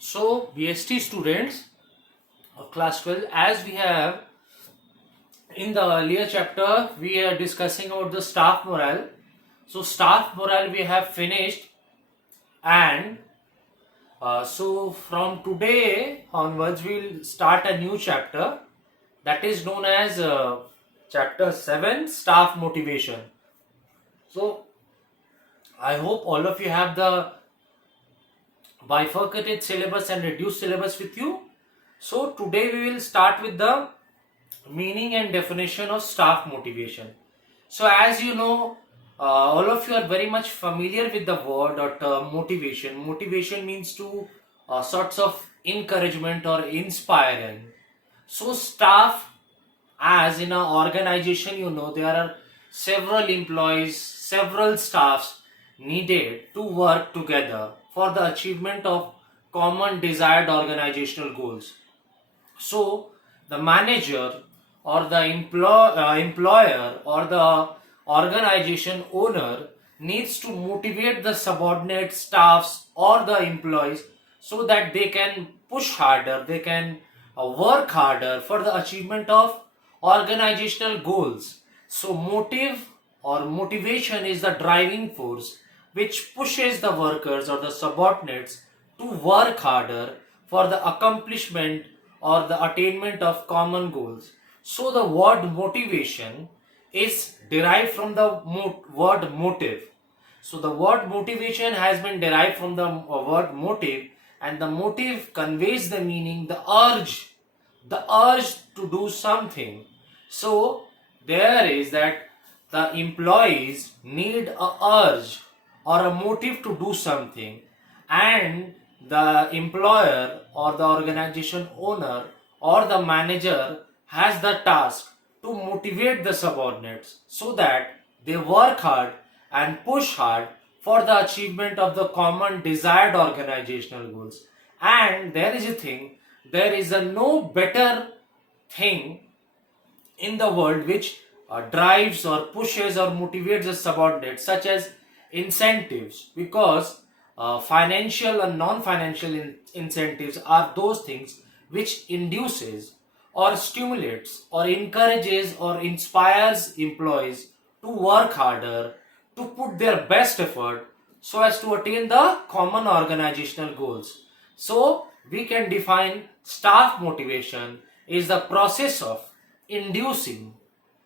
So, BST students of class 12, as we have in the earlier chapter, we are discussing about the staff morale. So, staff morale we have finished, and so from today onwards, we'll start a new chapter that is known as chapter 7 staff motivation. So, I hope all of you have the bifurcated syllabus and reduced syllabus with you. So, today we will start with the meaning and definition of staff motivation. So, as you know, all of you are very much familiar with the word or term motivation. Motivation means to sorts of encouragement or inspiring. So, staff, as in an organization, you know, there are several employees, several staffs needed to work together for the achievement of common desired organizational goals. So, the manager or the employer or the organization owner needs to motivate the subordinate staffs or the employees so that they can push harder, they can work harder for the achievement of organizational goals. So, motive or motivation is the driving force which pushes the workers or the subordinates to work harder for the accomplishment or the attainment of common goals. So the word motivation is derived from the word motive. So the word motivation has been derived from the word motive, and the motive conveys the meaning, the urge to do something. So there is that the employees need a urge or a motive to do something, and the employer or the organization owner or the manager has the task to motivate the subordinates so that they work hard and push hard for the achievement of the common desired organizational goals. And there is a thing, there is a no better thing in the world which drives or pushes or motivates the subordinates, such as incentives, because financial and non-financial incentives are those things which induces or stimulates or encourages or inspires employees to work harder, to put their best effort so as to attain the common organizational goals. So we can define staff motivation is the process of inducing,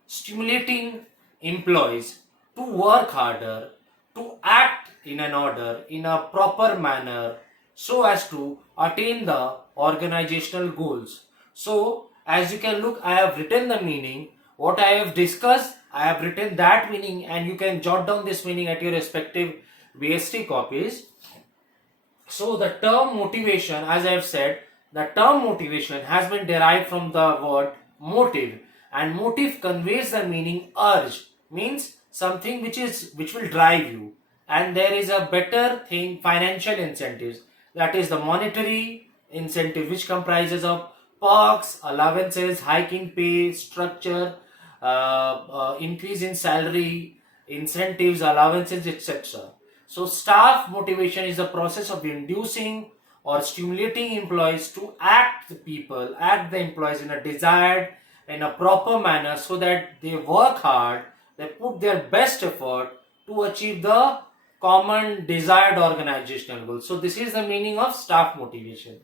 stimulating employees to work harder, to act in an order, in a proper manner, so as to attain the organizational goals. So, as you can look, I have written the meaning. What I have discussed, I have written that meaning, and you can jot down this meaning at your respective BST copies. So the term motivation, as I have said, the term motivation has been derived from the word motive, and motive conveys the meaning urge, means something which will drive you. And there is a better thing, financial incentives, that is the monetary incentive, which comprises of perks, allowances, hike in pay, structure, increase in salary, incentives, allowances, etc. So, staff motivation is the process of inducing or stimulating employees to act the employees in a desired, in a proper manner so that they work hard, they put their best effort to achieve the common desired organizational goals. So, this is the meaning of staff motivation.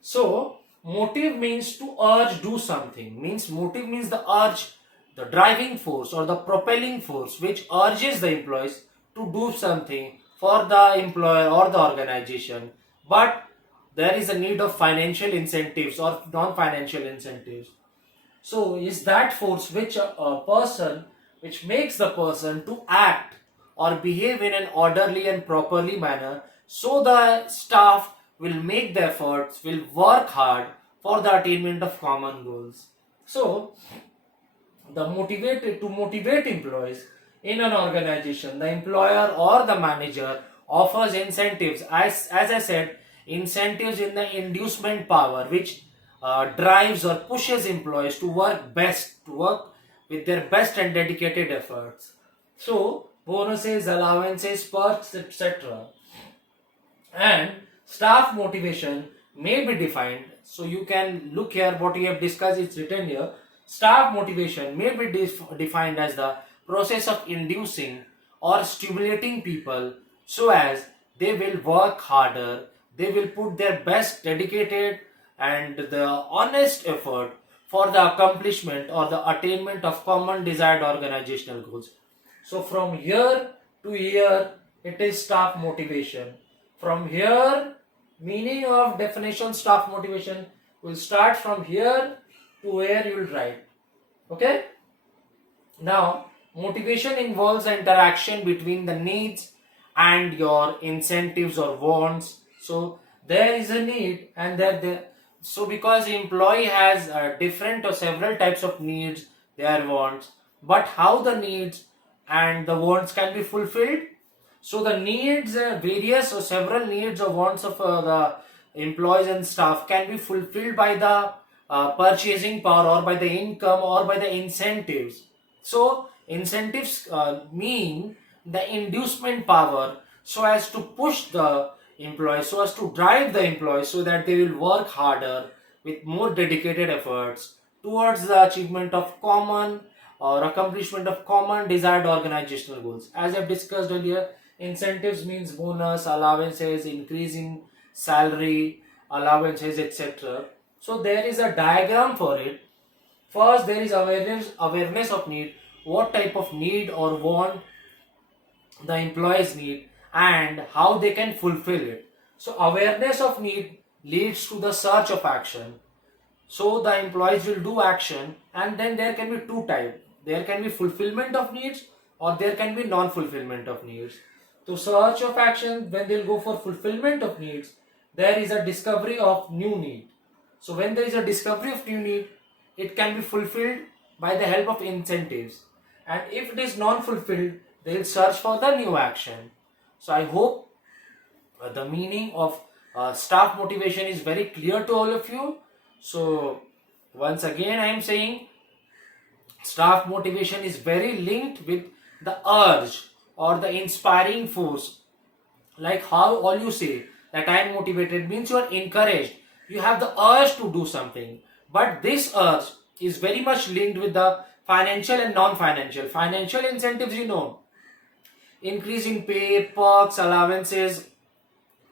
So, motive means to urge do something, means motive means the urge, the driving force or the propelling force which urges the employees to do something for the employer or the organization. But there is a need of financial incentives or non-financial incentives. So, is that force which a person, which makes the person to act or behave in an orderly and properly manner, so the staff will make the efforts, will work hard for the attainment of common goals. So, to motivate employees in an organization, the employer or the manager offers incentives, as I said, incentives in the inducement power, which drives or pushes employees to work best, to work with their best and dedicated efforts. So bonuses, allowances, perks, etc. And staff motivation may be defined. So you can look here what we have discussed, it's written here. Staff motivation may be defined as the process of inducing or stimulating people so as they will work harder, they will put their best dedicated and the honest effort for the accomplishment or the attainment of common desired organizational goals. So from here to here, it is staff motivation. From here, meaning of definition staff motivation will start from here to where you will write. Okay? Now, motivation involves the interaction between the needs and your incentives or wants. So there is a need, and so because the employee has different or several types of needs, their wants, but how the needs and the wants can be fulfilled. So the needs, various or several needs or wants of the employees and staff can be fulfilled by the purchasing power or by the income or by the incentives. So incentives mean the inducement power so as to push the employees, so as to drive the employees so that they will work harder with more dedicated efforts towards the achievement of common or accomplishment of common desired organizational goals. As I've discussed earlier, incentives means bonus, allowances, increase in salary, allowances, etc. So there is a diagram for it. First, there is awareness of need, what type of need or want the employees need and how they can fulfill it. So awareness of need leads to the search of action. So the employees will do action, and then there can be two types. There can be fulfillment of needs or there can be non-fulfillment of needs. To search of action, when they'll go for fulfillment of needs, there is a discovery of new need. So when there is a discovery of new need, it can be fulfilled by the help of incentives. And if it is non-fulfilled, they will search for the new action. So I hope the meaning of staff motivation is very clear to all of you. So once again I am saying staff motivation is very linked with the urge or the inspiring force. Like how all you say that I am motivated means you are encouraged. You have the urge to do something. But this urge is very much linked with the financial and non-financial. Financial incentives, increase in pay, perks, allowances,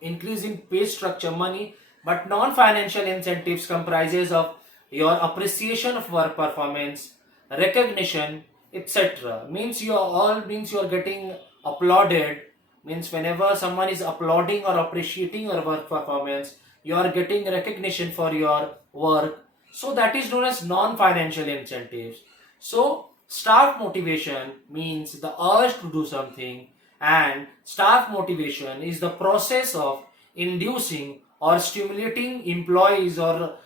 increase in pay structure, money. But non-financial incentives comprises of your appreciation of work performance, recognition, etc. Means you are getting applauded. Means whenever someone is applauding or appreciating your work performance, you are getting recognition for your work. So that is known as non-financial incentives. So staff motivation means the urge to do something, and staff motivation is the process of inducing or stimulating employees or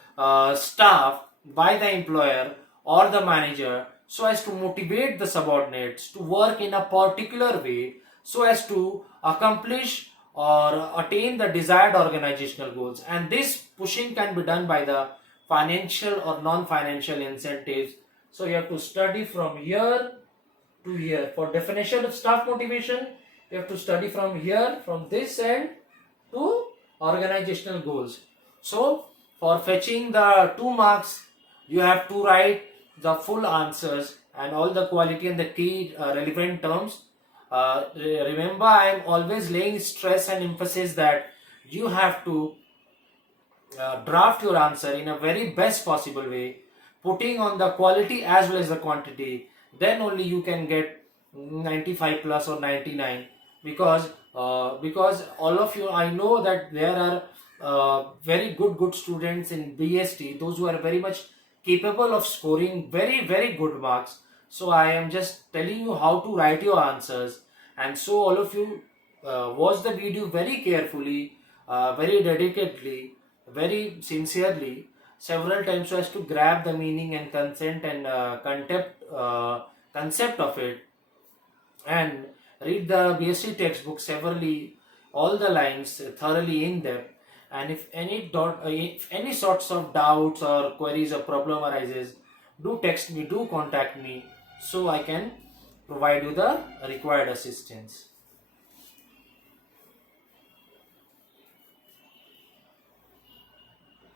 staff by the employer or the manager so as to motivate the subordinates to work in a particular way so as to accomplish or attain the desired organizational goals. And this pushing can be done by the financial or non-financial incentives. So you have to study from here to here. For definition of staff motivation, you have to study from here, from this end to organizational goals. So for fetching the 2 marks, you have to write the full answers and all the quality and the key relevant terms. Remember, I am always laying stress and emphasis that you have to draft your answer in a very best possible way, putting on the quality as well as the quantity. Then only you can get 95 plus or 99, because all of you, I know that there are very good students in BST, those who are very much capable of scoring very good marks. So I am just telling you how to write your answers, and so all of you watch the video very carefully, very dedicatedly, very sincerely, several times so as to grab the meaning and concept and concept of it, and read the BSc textbook severally, all the lines thoroughly in depth. And if any sorts of doubts or queries or problem arises, do text me, do contact me, so I can provide you the required assistance.